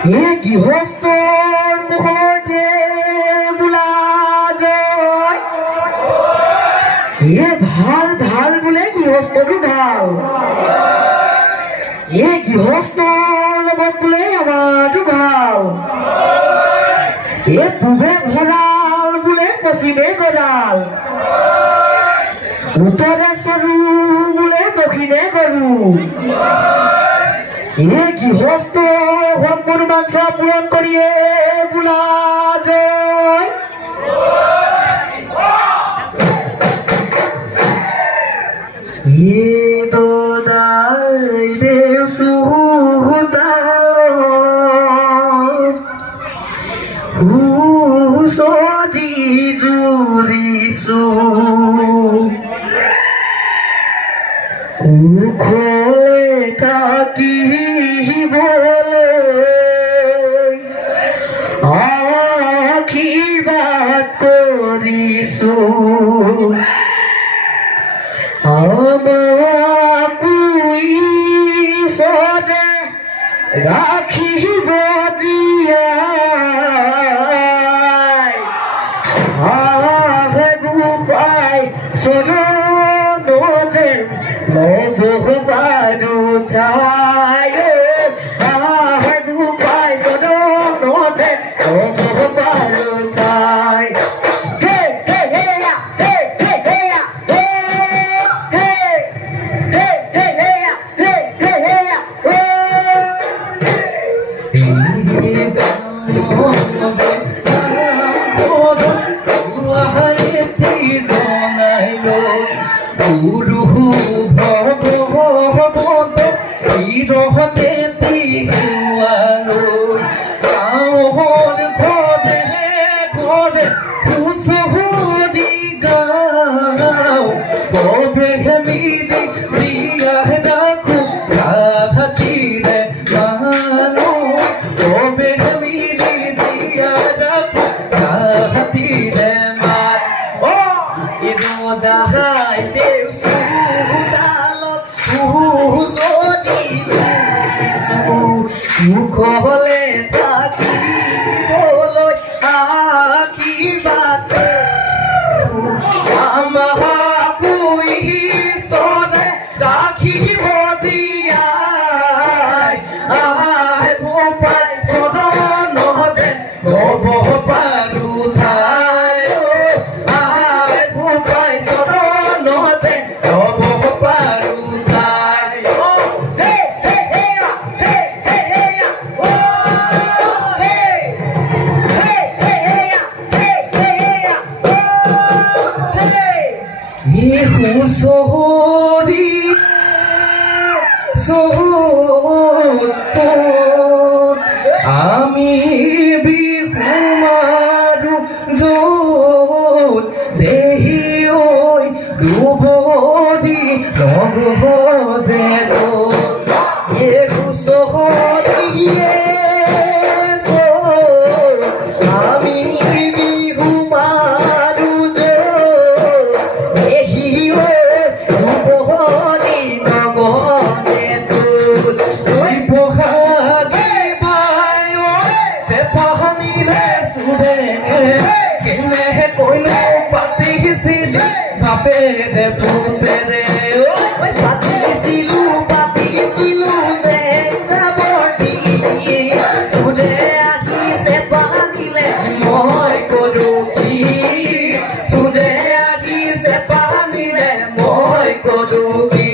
গৃহস্থৰ মুখতে বোলা জয় ভাল ভাল বোলে গৃহস্থটো ভাল গৃহস্থৰ লগত বোলে আমাৰটো ভাল পূবে ভঁৰাল বোলে পশ্চিমে গঁৰাল উত্তৰে চৰু বোলে দক্ষিণে গৰু গৃহস্থ সম্পূৰ্ণ বাঞ্ছা পূৰণ কৰিয়ে বোলা জয় দদাই দেছো হুচৰি জুৰিছো কুশলে থাকিবলৈ আশীৰ্বাদ কৰিছো আমাক ঈশ্বৰে ৰাখিব জীয়াই গোপাই চৰণতে লব পাৰো ঠাই গোপাই চৰণতে লব পাৰো ঠাই কুশলে থাকিবলৈ আশীৰ্বাদ আমাক ঈশ্বৰে ৰাখিব জীয়াই গোপাই চৰণতে লব পাৰো ঠাই গোপাই চৰণতে লব পাৰো ঠাই আমি বিহু মাৰো য'ত দেহি ঐ দুবৰি নগজে আমি বিহু মাৰো দে পুতে দে পাতিছিলো যে যাবটি চুৰে আহিছে পানিলে মই কৰো কি চুৰে আহিছে পানিলে মই কৰো কি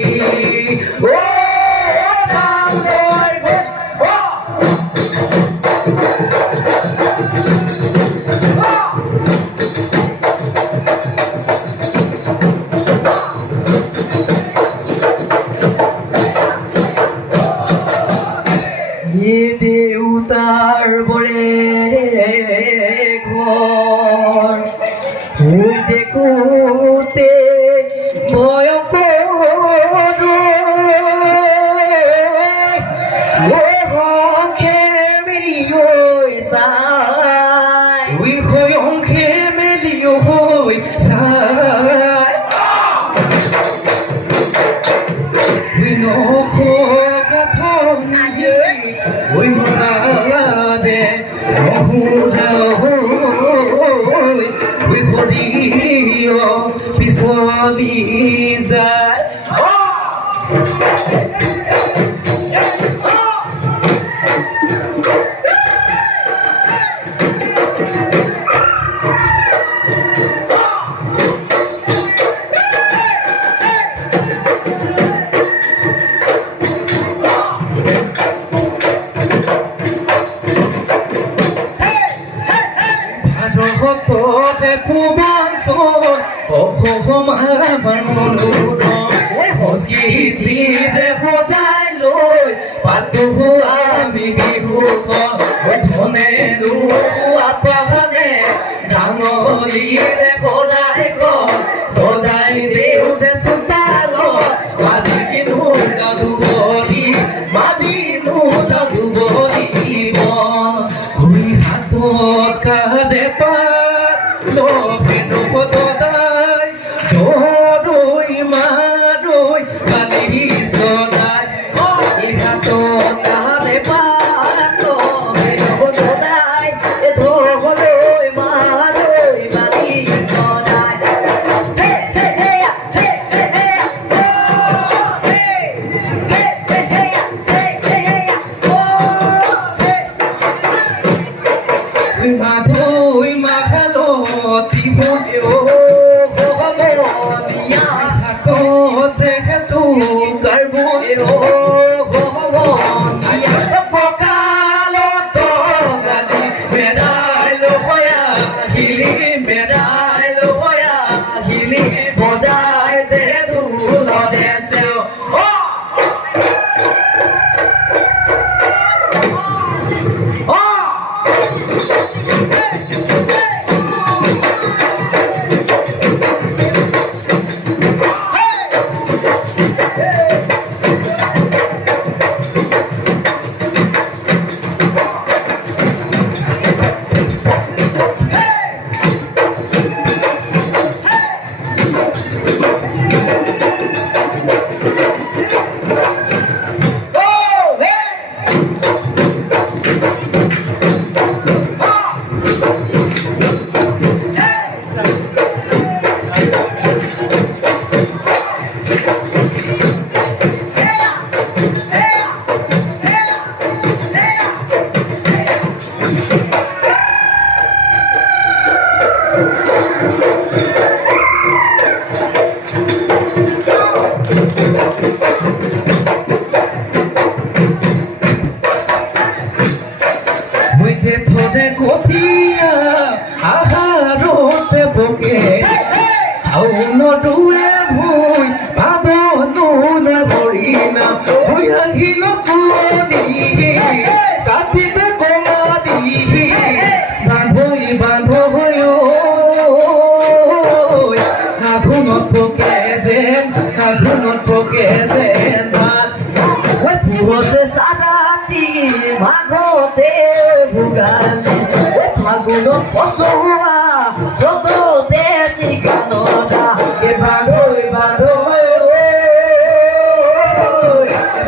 চলি যায় ভাৰততে পূৰ্বাঞ্চল অসম আমাৰ মনোৰম সংস্কৃতিৰে সজাই লৈ পাতো আমি বিহুখন ধনে আপানে ডাঙৰীৰে সদায় সদায় দেউতে চোতালত মাদিনো যাদুবৰী বন ভুই হাতত কাঁধে পাত লভেনো সদায় দৰৈ মাৰৈ বালি চদাই হাতত কাঁধে পাত লভেনো সদায় দৰৈ মাৰৈ বালি চদাই মাধৈ মাখালতি ভয় সমনীয়া হাতত যেহেতু কাৰ্বৈ সমনীয়া কঁকালত গালি মেৰাই লয়া হিলি মেৰাই লয়া হিলি বজাই দে দুলৰে চেও বুঝে থরে কঠিয়া আহারতে বকে আউন দুয়ে ভুই বাদনুল ভরিনা ভুই আহিল তুলি কাটিতে কমালি বাঁধই আঘুনত পকে যেন পুহতে সারাতি মাঘতে ভুগালি ফাগুনত পচোৱা চততে চিকানতা বাঁধৈ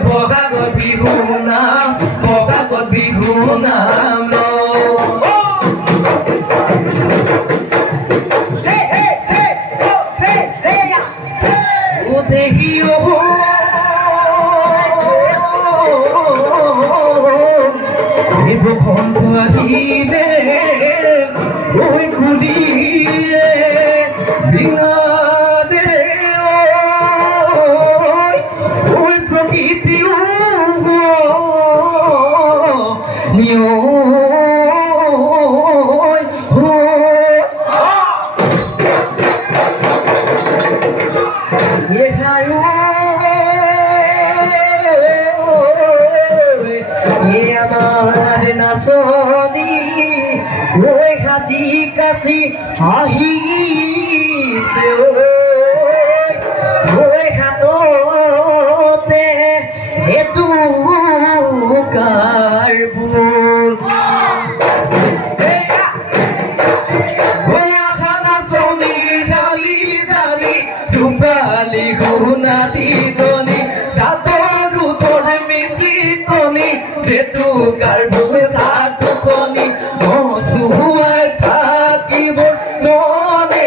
বগাগত বিহু নাম দেখিও বসন্ত আহিলে ওই কুলিয়ে বিনালে ওই প্রকৃতি আমার নাচনি ওই হাজি কাশি আহিছে ওই হাততে যেতু কাৰ্বুল Tupali gunati doni, tatoru tore misikoni, jetu karbul tatu koni, no suhai taki bor no ne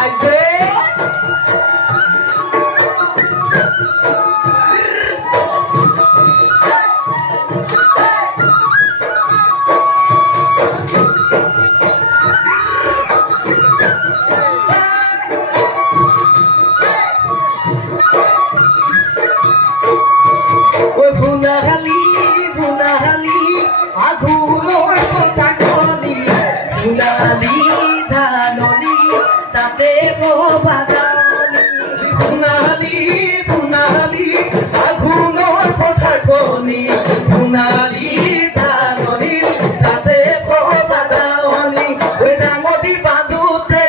আইজে ওই গুনাহালি আগুনৰ পতাকনি গুনালি ধাননি তাতে বাগানি গুনালি আগুনৰ পতাকনি গুনালি ধাননি তাতে বাগানি ওই ডাঙৰি বাঁধোতে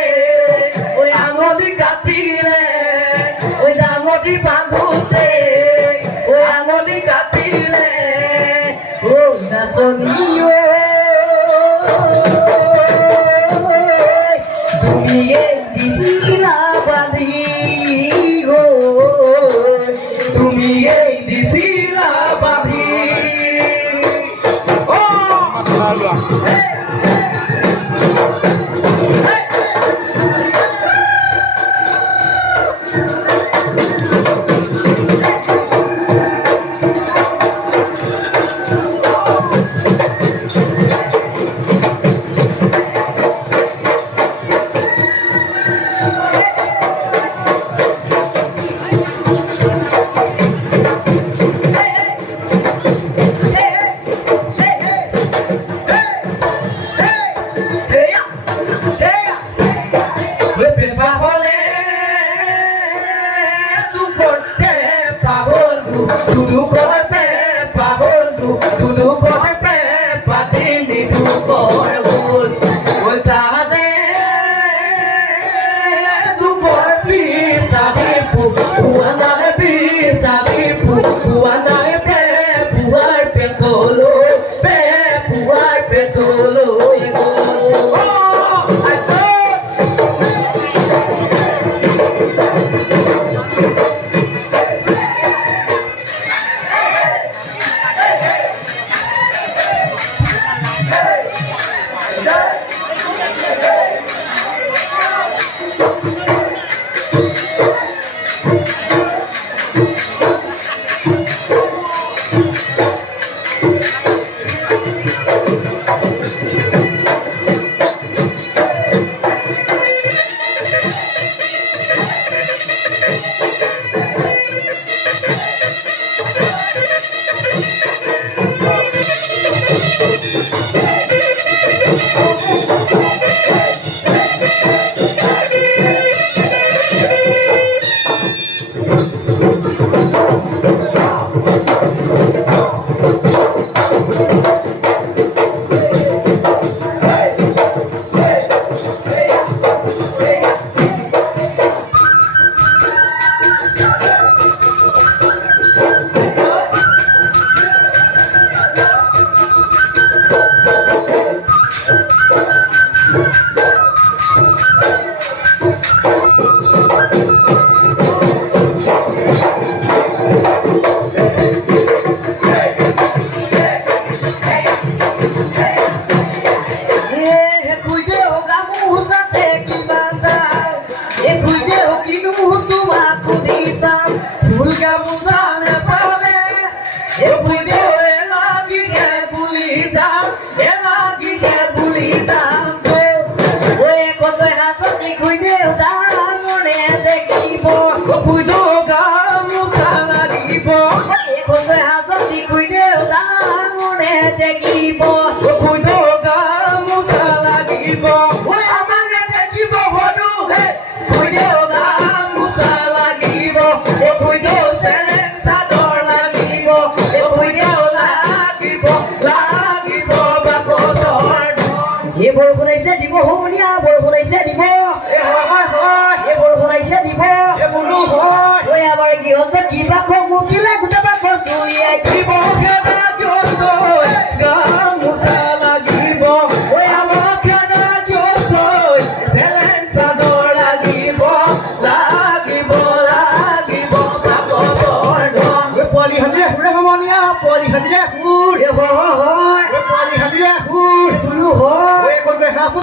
ওই আঙুলি কাটিলে ওই ডাঙৰি বাঁধোতে ওই আঙুলি কাটিলে ও নাচনিও তুমি এই দিছিলা বান্ধি গো তুমি এই দিছিলা বান্ধি ও Tudo corre paholdu, tudo corre patini, tudo corre gol. Oi tade, tu corre sabipu, buana pisa bipu, buana pe, buar petolo, buar petolo.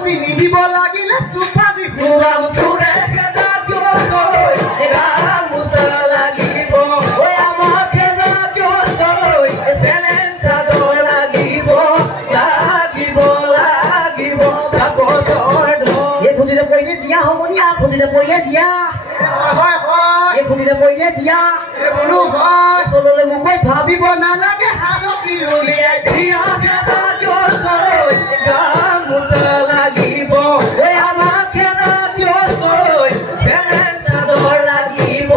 Nidibo lagi la supa di kurang sore. খুঁটিতে পৰিলে জীয়া হয় হয় এই খুঁটিতে পৰিলে জীয়া এই বোলো হয় তললৈ মোক কৈ ভাবিব নালাগে হাঁচতি উলিয়াই দিয়া গামোচা লাগিব এই আমাৰ খেলা দিয়কৈ চাদৰ লাগিব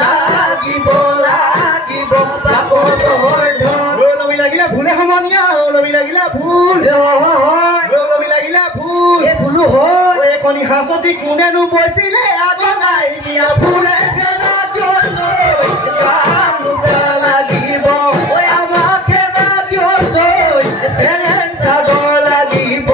লাগিব লাগিব বাকচৰ ধন ওলমি লাগিলে ভুলে সমনীয়া ওলমি লাগিলে ভুল ওলমি লাগিলে ভুল এই বোলো হয় এই কণী হাঁচতি কোনেনো বৈছিলে আগৰ নাই দিয়া ভুলে খেলা দিয়কৈ গামোচা লাগিব ঐ আমাৰ খেলা দিয়কৈ চাদৰ লাগিব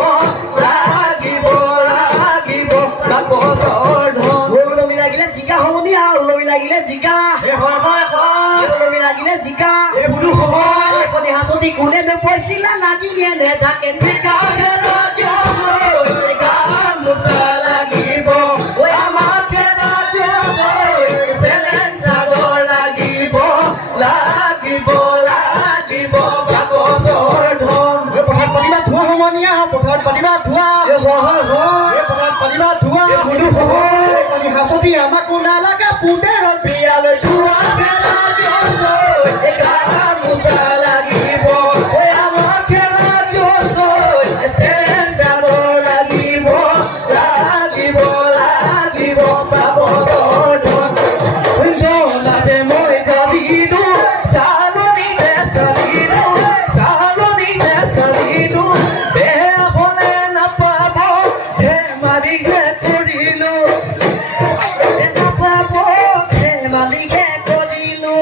লাগিব লাগিব বাকচৰ ধন ওলমি লাগিলে জিকা সমনীয়া ওলমি লাগিলে জিকা এই হয় হয় হয় ওলমি লাগিলে জিকা এই বোলো হয় কণী হাঁচতি কোনে নপৰিছিলা লাগি নিয়ে থাকে টিকা খেলা দিয়কৈ গামোচা লাগিব ঐ আমাৰ খেলা দিয়কৈ চাদৰ লাগিব লাগিব লাগিব বাকচৰ ধন এই পথাৰত পাতিবা ধোৱা সমনীয়া পথাৰত পাতিবা ধোৱা হয় এই পথাৰত পাতিবা ধোৱা এই বোলো হয় এই কণী হাঁচতি আমাকো নালাগে পুতেৰৰ বিয়ালৈ ধোৱা খেলা দিয়কৈ গামোচা লাগিব ঐ আমাৰ খেলা দিয়কৈ চাদৰ লাগিব লাগিব লাগিব বাকচৰ ধন দলাতে মই যাবিলো চালনীতে চালিলো বেয়া হলে নাপাব ধেমালিকে কৰিলো নাপাব ধেমালিকে কৰিলো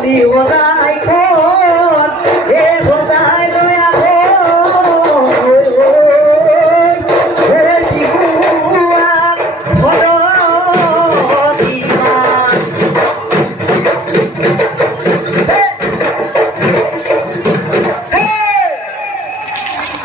Diora